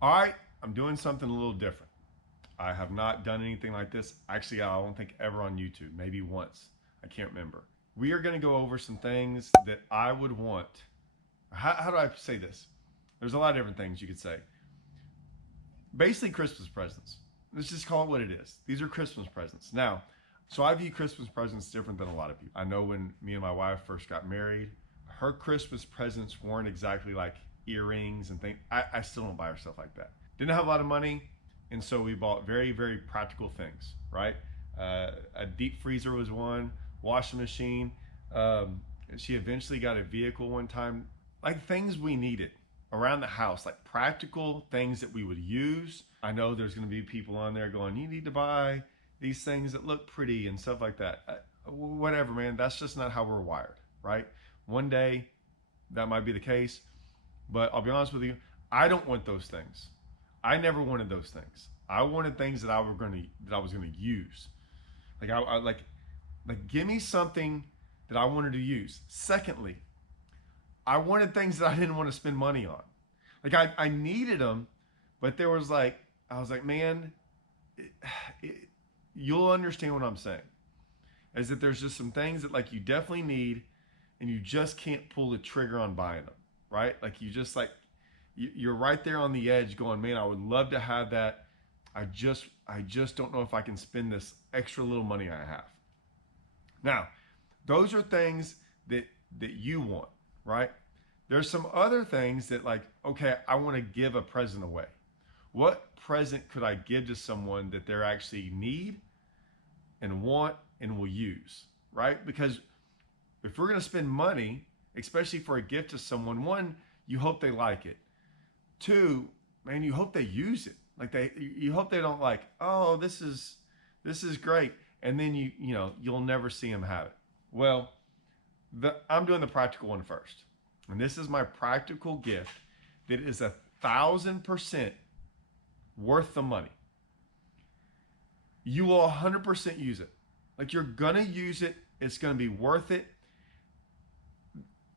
All right, I'm doing something a little different. I have not done anything like this. Actually, I don't think ever on YouTube, maybe once. I can't remember. We are going to go over some things that I would want. How do I say this? There's a lot of different things you could say. Basically, Christmas presents. Let's just call it what it is. These are Christmas presents. Now, so I view Christmas presents different than a lot of people. I know when me and my wife first got married, her Christmas presents weren't exactly like earrings and things. I still don't buy her stuff like that. Didn't have a lot of money, and so we bought very, very practical things, right? A deep freezer was one, washing machine. She eventually got a vehicle one time, like things we needed around the house, like practical things that we would use. I know there's going to be people on there going, you need to buy these things that look pretty and stuff like that. Whatever, man. That's just not how we're wired, right? One day that might be the case, but I'll be honest with you, I don't want those things. I never wanted those things. I wanted things that I was going to use. Like like give me something that I wanted to use. Secondly, I wanted things that I didn't want to spend money on. Like I needed them, but there was like, I was like, man, it, it, you'll understand what I'm saying. Is that there's just some things that like you definitely need and you just can't pull the trigger on buying them, right? Like you just like, you're right there on the edge going, man, I would love to have that. I just don't know if I can spend this extra little money I have. Now, those are things that you want, right? There's some other things that like, okay, I want to give a present away. What present could I give to someone that they actually need and want and will use, right? Because if we're going to spend money, especially for a gift to someone, one, you hope they like it. Two, man, you hope they use it. Like you hope they don't like, oh, this is great, and then you'll never see them have it. Well, I'm doing the practical one first, and this is my practical gift that is 1,000% worth the money. You will 100% use it. Like you're gonna use it. It's gonna be worth it.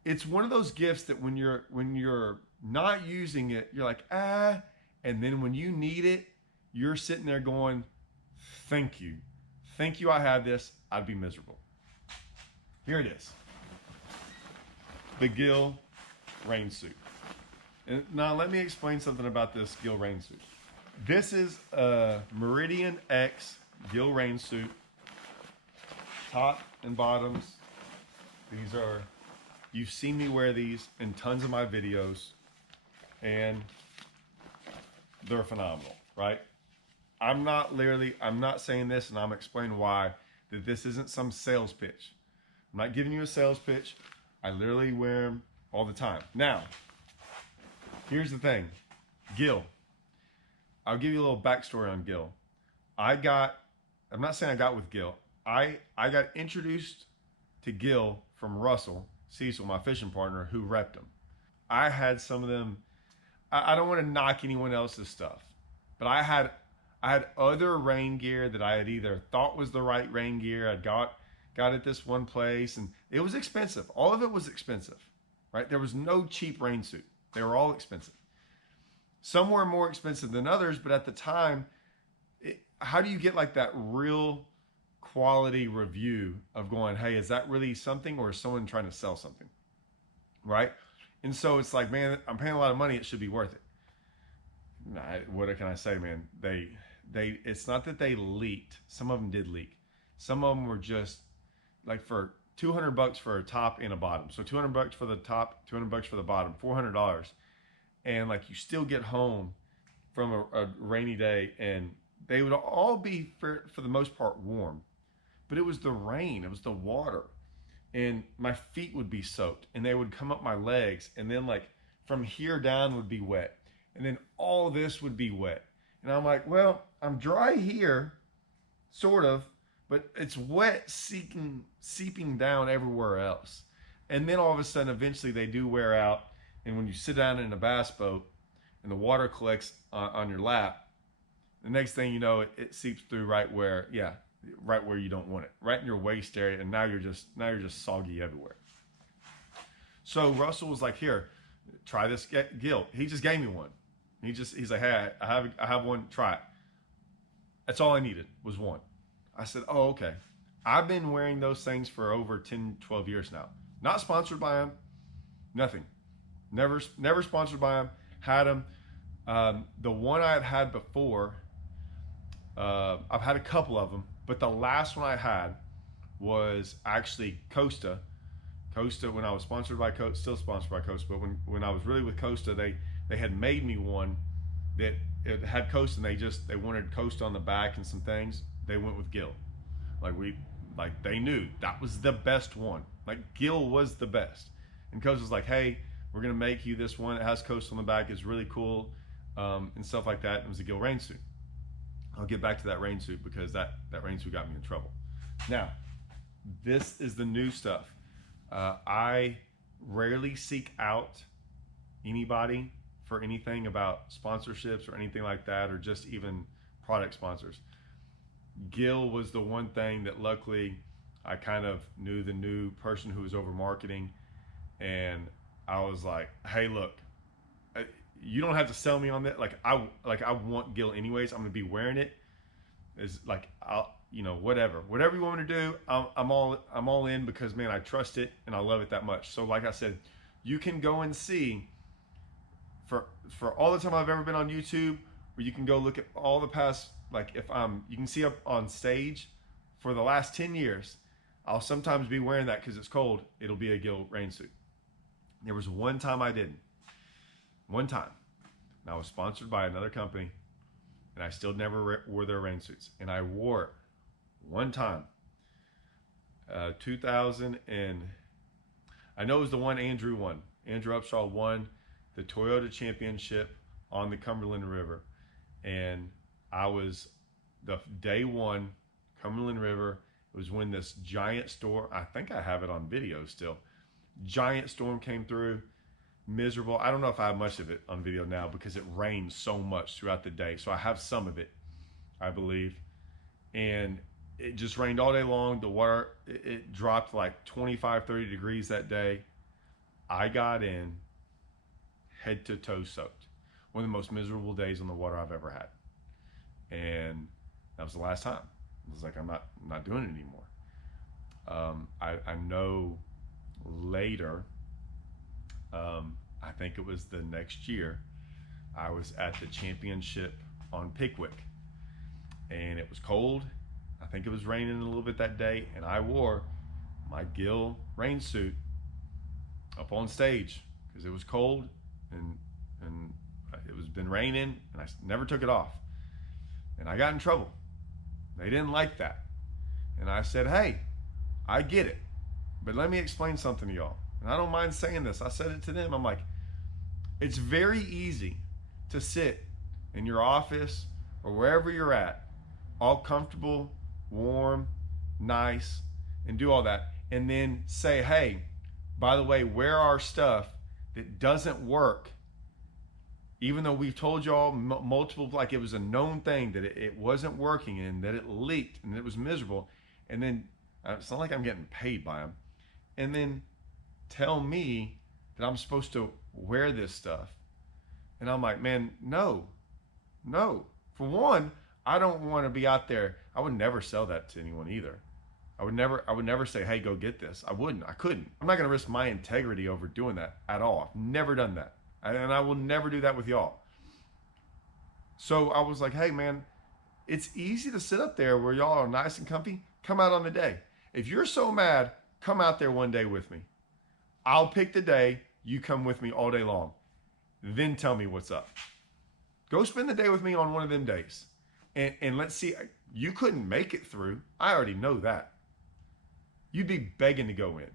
It's one of those gifts that when you're not using it, you're like, and then when you need it, you're sitting there going, thank you. Thank you I have this. I'd be miserable. Here it is. The Gill rain suit. And now let me explain something about this Gill rain suit. This is a Meridian X Gill rain suit. Top and bottoms. These are, you've seen me wear these in tons of my videos, and they're phenomenal, right? I'm not saying this, and I'm explaining why, that this isn't some sales pitch. I'm not giving you a sales pitch. I literally wear them all the time. Now, here's the thing. Gill. I'll give you a little backstory on Gill. I'm not saying I got with Gill. I got introduced to Gill from Russell Cecil, my fishing partner, who repped them. I had some of them. I don't want to knock anyone else's stuff, but I had other rain gear that I had either thought was the right rain gear. I'd got at this one place, and it was expensive. All of it was expensive, right? There was no cheap rain suit. They were all expensive. Some were more expensive than others, but at the time, how do you get like that real quality review of going, hey, is that really something, or is someone trying to sell something, right? And so it's like, man, I'm paying a lot of money. It should be worth it. What can I say, man? It's not that they leaked. Some of them did leak. Some of them were just like for $200 for a top and a bottom. So $200 for the top, $200 for the bottom, $400. And like you still get home from a rainy day, and they would all be for the most part warm, but it was the rain, it was the water, and my feet would be soaked, and they would come up my legs, and then like from here down would be wet, and then all this would be wet, and I'm like, well, I'm dry here, sort of, but it's wet seeping down everywhere else, and then all of a sudden, eventually, they do wear out, and when you sit down in a bass boat, and the water collects on your lap, the next thing you know, it seeps through right where you don't want it, right in your waist area, and now you're just soggy everywhere. So Russell was like, here, try this Gill. He just gave me one. He's like, hey, I have one, try it. That's all I needed was one. I said, oh, okay. I've been wearing those things for over 10, 12 years now. Not sponsored by them, nothing. Never sponsored by them. Had them. The one I had before, I've had a couple of them, but the last one I had was actually Costa. Costa, when I was sponsored by Costa, still sponsored by Costa, but when I was really with Costa, they had made me one that it had Costa, and they wanted Costa on the back and some things. They went with Gill. They knew that was the best one. Like Gill was the best. And Costa was like, hey, we're gonna make you this one. It has Costa on the back. It's really cool, and stuff like that. It was a Gill rain suit. I'll get back to that rain suit because that rain suit got me in trouble. Now, this is the new stuff. I rarely seek out anybody for anything about sponsorships or anything like that, or just even product sponsors. Gill was the one thing that luckily I kind of knew the new person who was over marketing, and I was like, hey, look, you don't have to sell me on that. I want Gill anyways. I'm gonna be wearing it. Is like, whatever you want me to do, I'm all in, because man, I trust it and I love it that much. So like I said, you can go and see for all the time I've ever been on YouTube, where you can go look at all the past, you can see up on stage for the last 10 years, I'll sometimes be wearing that because it's cold. It'll be a Gill rain suit. There was one time I didn't. One time. And I was sponsored by another company, and I still never wore their rain suits. And I wore it one time. 2000 and I know it was the one Andrew won. Andrew Upshaw won the Toyota Championship on the Cumberland River. And I was the day one, Cumberland River. It was when this giant storm, I think I have it on video still. Giant storm came through, miserable. I don't know if I have much of it on video now because it rained so much throughout the day. So I have some of it, I believe. And it just rained all day long. The water, it dropped like 25, 30 degrees that day. I got in head to toe soaked. One of the most miserable days on the water I've ever had. And that was the last time. I was like, I'm not doing it anymore. I know later, I think it was the next year, I was at the championship on Pickwick, and it was cold. I think it was raining a little bit that day, and I wore my Gill rain suit up on stage because it was cold and it was been raining, and I never took it off. And I got in trouble. They didn't like that. And I said, hey, I get it, but let me explain something to y'all. And I don't mind saying this. I said it to them. I'm like, it's very easy to sit in your office or wherever you're at, all comfortable, warm, nice, and do all that, and then say, hey, by the way, wear our stuff that doesn't work, even though we've told y'all multiple, like it was a known thing that it wasn't working and that it leaked and it was miserable. And then it's not like I'm getting paid by them. And then tell me that I'm supposed to wear this stuff. And I'm like, man, no. For one, I don't want to be out there. I would never sell that to anyone either. I would never say, hey, go get this. I couldn't. I'm not going to risk my integrity over doing that at all. I've never done that. And I will never do that with y'all. So I was like, hey man, it's easy to sit up there where y'all are nice and comfy. Come out on the day. If you're so mad, come out there one day with me. I'll pick the day. You come with me all day long. Then tell me what's up. Go spend the day with me on one of them days. And let's see, you couldn't make it through. I already know that. You'd be begging to go in.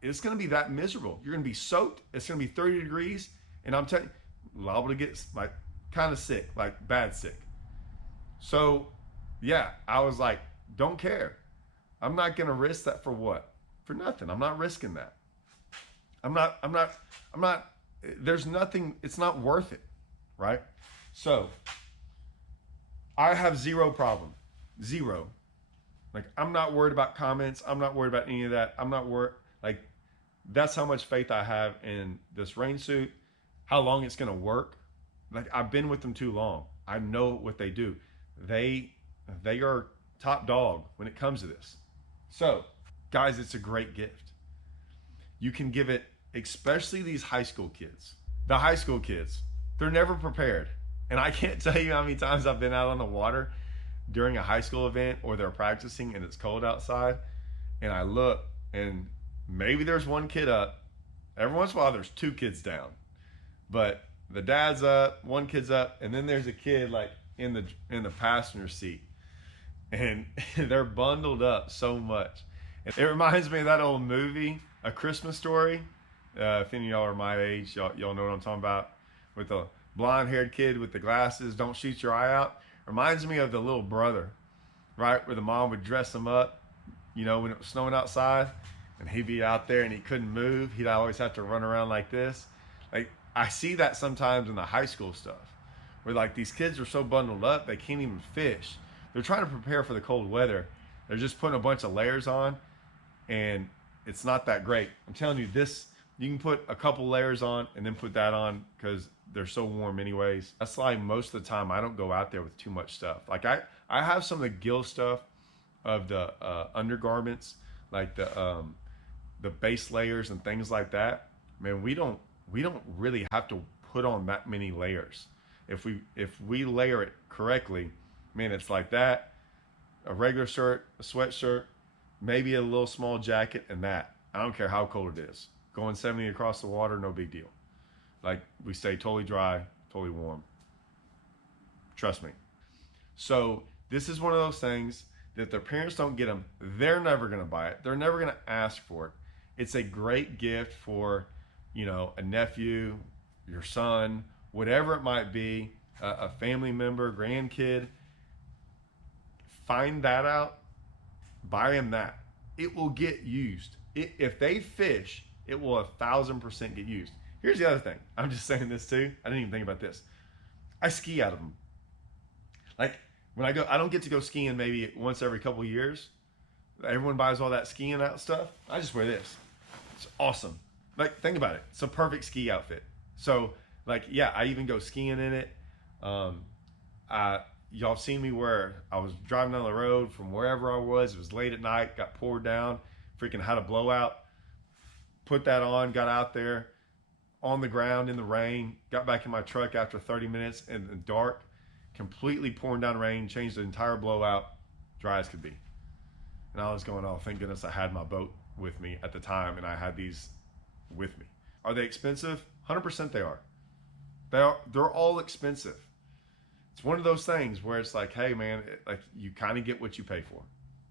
It's going to be that miserable. You're going to be soaked. It's going to be 30 degrees. And I'm telling you, liable to get like kind of sick, like bad sick. So yeah, I was like, don't care. I'm not going to risk that for what? For nothing. I'm not risking that. I'm not, there's nothing, it's not worth it. Right? So I have zero problem. Zero. Like, I'm not worried about comments. I'm not worried about any of that. I'm not worried. Like, that's how much faith I have in this rain suit. how long it's going to work. Like, I've been with them too long. I know what they do. They are top dog when it comes to this. So, guys, it's a great gift. You can give it, especially these high school kids. The high school kids, they're never prepared. And I can't tell you how many times I've been out on the water during a high school event, or they're practicing and it's cold outside, and I look and maybe there's one kid up. Every once in a while there's two kids down, but the dad's up, one kid's up, and then there's a kid like in the passenger seat, and they're bundled up so much. It reminds me of that old movie, A Christmas Story. If any of y'all are my age, y'all know what I'm talking about, with the blonde-haired kid with the glasses, don't shoot your eye out. Reminds me of the little brother, right, where the mom would dress him up, you know, when it was snowing outside, and he'd be out there and he couldn't move. He'd always have to run around like this. Like, I see that sometimes in the high school stuff, where like these kids are so bundled up they can't even fish. They're trying to prepare for the cold weather. They're just putting a bunch of layers on, and it's not that great. I'm telling you, this, you can put a couple layers on and then put that on because they're so warm anyways. That's why most of the time I don't go out there with too much stuff. Like I have some of the gill stuff of the undergarments, like the base layers and things like that. Man, we don't really have to put on that many layers. If we layer it correctly, man, it's like that, a regular shirt, a sweatshirt, maybe a little small jacket, and that. I don't care how cold it is. Going 70 across the water, no big deal. Like, we stay totally dry, totally warm. Trust me. So this is one of those things that if their parents don't get them, they're never going to buy it. They're never going to ask for it. It's a great gift for, you know, a nephew, your son, whatever it might be, a family member, grandkid. Find that out, buy them that. It will get used. If they fish, it will 1,000% get used. Here's the other thing. I'm just saying this too. I didn't even think about this. I ski out of them. Like, when I go, I don't get to go skiing maybe once every couple of years. Everyone buys all that skiing out stuff. I just wear this. It's awesome. Like, think about it. It's a perfect ski outfit. So, like, yeah, I even go skiing in it. Y'all have seen me where I was driving down the road from wherever I was. It was late at night, got poured down, freaking had a blowout. Put that on, got out there on the ground in the rain, got back in my truck after 30 minutes in the dark, completely pouring down rain, changed the entire blowout, dry as could be. And I was going, oh, thank goodness I had my boat with me at the time, and I had these with me. Are they expensive? 100% they are. They're all expensive. It's one of those things where it's like, hey man, like, you kind of get what you pay for.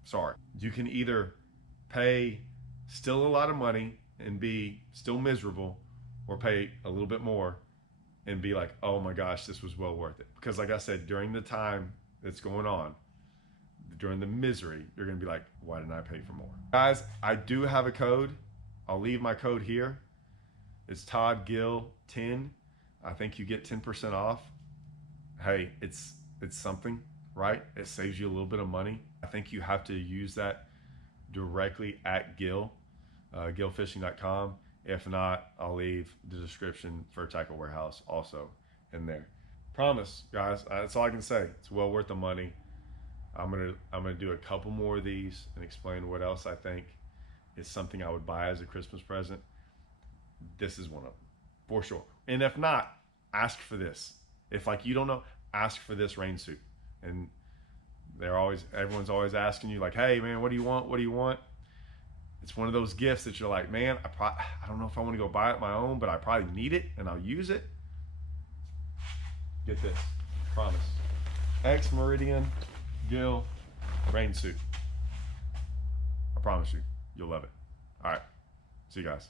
Sorry. You can either pay still a lot of money and be still miserable, or pay a little bit more and be like, oh my gosh, this was well worth it. Because like I said, during the time that's going on, during the misery, you're gonna be like, why didn't I pay for more? Guys, I do have a code. I'll leave my code here. It's Todd Gill 10. I think you get 10% off. Hey, it's something, right? It saves you a little bit of money. I think you have to use that directly at Gill, gillfishing.com. If not, I'll leave the description for Tackle Warehouse also in there. Promise, guys, that's all I can say. It's well worth the money. I'm gonna do a couple more of these and explain what else I think is something I would buy as a Christmas present. This is one of them, for sure. And if not, ask for this. If like you don't know, ask for this rain suit. And everyone's always asking you like, hey man, what do you want? What do you want? It's one of those gifts that you're like, man, I don't know if I want to go buy it my own, but I probably need it and I'll use it. Get this, promise. X Meridian Gill rain suit. I promise you, you'll love it. All right, see you guys.